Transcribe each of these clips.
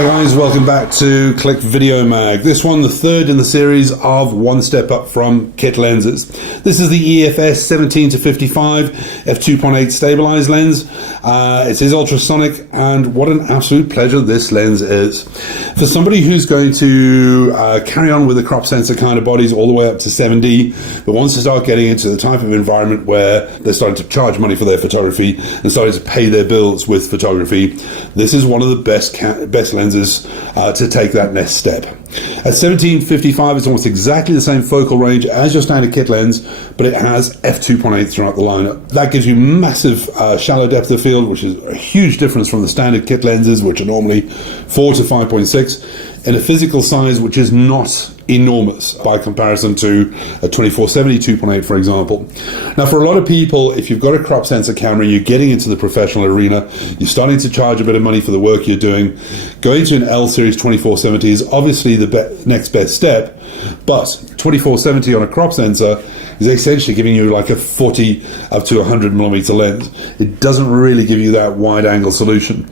Hi guys, welcome back to Click Video Mag. This one, the third in the series of one step up from kit lenses. This is the EFS 17 to 55 f2.8 stabilized lens. It is ultrasonic, and what an absolute pleasure this lens is. For somebody who's going to carry on with the crop sensor kind of bodies all the way up to 7D, but wants to start getting into the type of environment where they're starting to charge money for their photography and starting to pay their bills with photography, this is one of the best lenses to take that next step. At 17-55, it's almost exactly the same focal range as your standard kit lens, but it has f2.8 throughout the lineup. That gives you massive shallow depth of field, which is a huge difference from the standard kit lenses, which are normally 4 to 5.6, in a physical size which is not enormous by comparison to a 24-70 2.8, for example. Now, for a lot of people, if you've got a crop sensor camera, you're getting into the professional arena, you're starting to charge a bit of money for the work you're doing, going to an L series 24-70 is obviously the next best step, but 24-70 on a crop sensor is essentially giving you like a 40 up to 100 millimeter lens. It doesn't really give you that wide angle solution.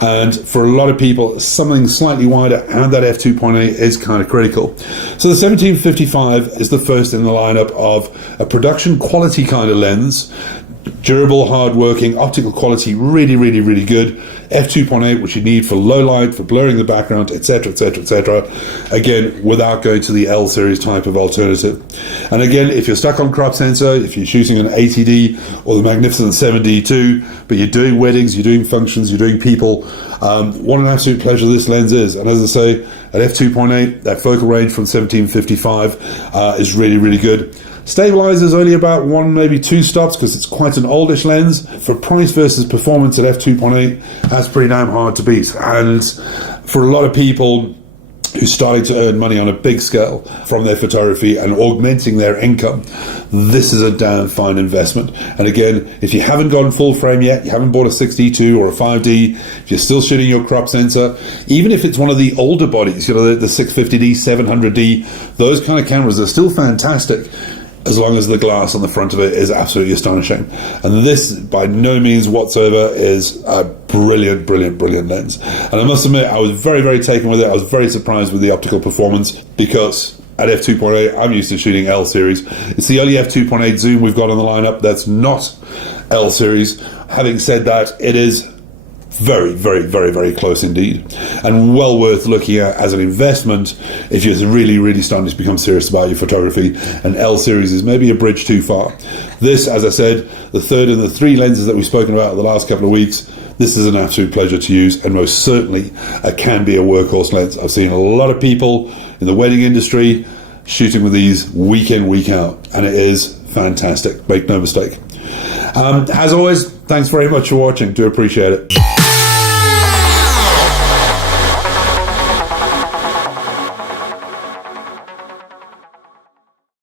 And for a lot of people, something slightly wider and that f2.8 is kind of critical. So the 17-55 is the first in the lineup of a production quality kind of lens. Durable, hard-working, optical quality, really, really, really good. f2.8, which you need for low light, for blurring the background, etc., etc., etc. Again, without going to the L series type of alternative. And again, if you're stuck on crop sensor, if you're shooting an 80D or the magnificent 7D2, but you're doing weddings, you're doing functions, you're doing people, what an absolute pleasure this lens is. And as I say, at f2.8, that focal range from 17-55 is really, really good. Stabilizers only about 1, maybe 2 stops because it's quite an oldish lens. For price versus performance at f2.8, that's pretty damn hard to beat. And for a lot of people who's starting to earn money on a big scale from their photography and augmenting their income, this is a damn fine investment. And again, if you haven't gone full frame yet, you haven't bought a 6D2 or a 5D, if you're still shooting your crop sensor, even if it's one of the older bodies, you know, the 650D, 700D, those kind of cameras are still fantastic, as long as the glass on the front of it is absolutely astonishing. And this, by no means whatsoever, is a brilliant, brilliant, brilliant lens. And I must admit, I was very, very taken with it. I was very surprised with the optical performance, because at f2.8, I'm used to shooting L series. It's the only f2.8 zoom we've got on the lineup that's not L series. Having said that, it is very, very, very, very close indeed, and well worth looking at as an investment if you're really, really starting to become serious about your photography. And L series is maybe a bridge too far. This, as I said, the third in the 3 lenses that we've spoken about in the last couple of weeks, this is an absolute pleasure to use, and most certainly can be a workhorse lens. I've seen a lot of people in the wedding industry shooting with these week in, week out, and it is fantastic, make no mistake. As always, thanks very much for watching, do appreciate it.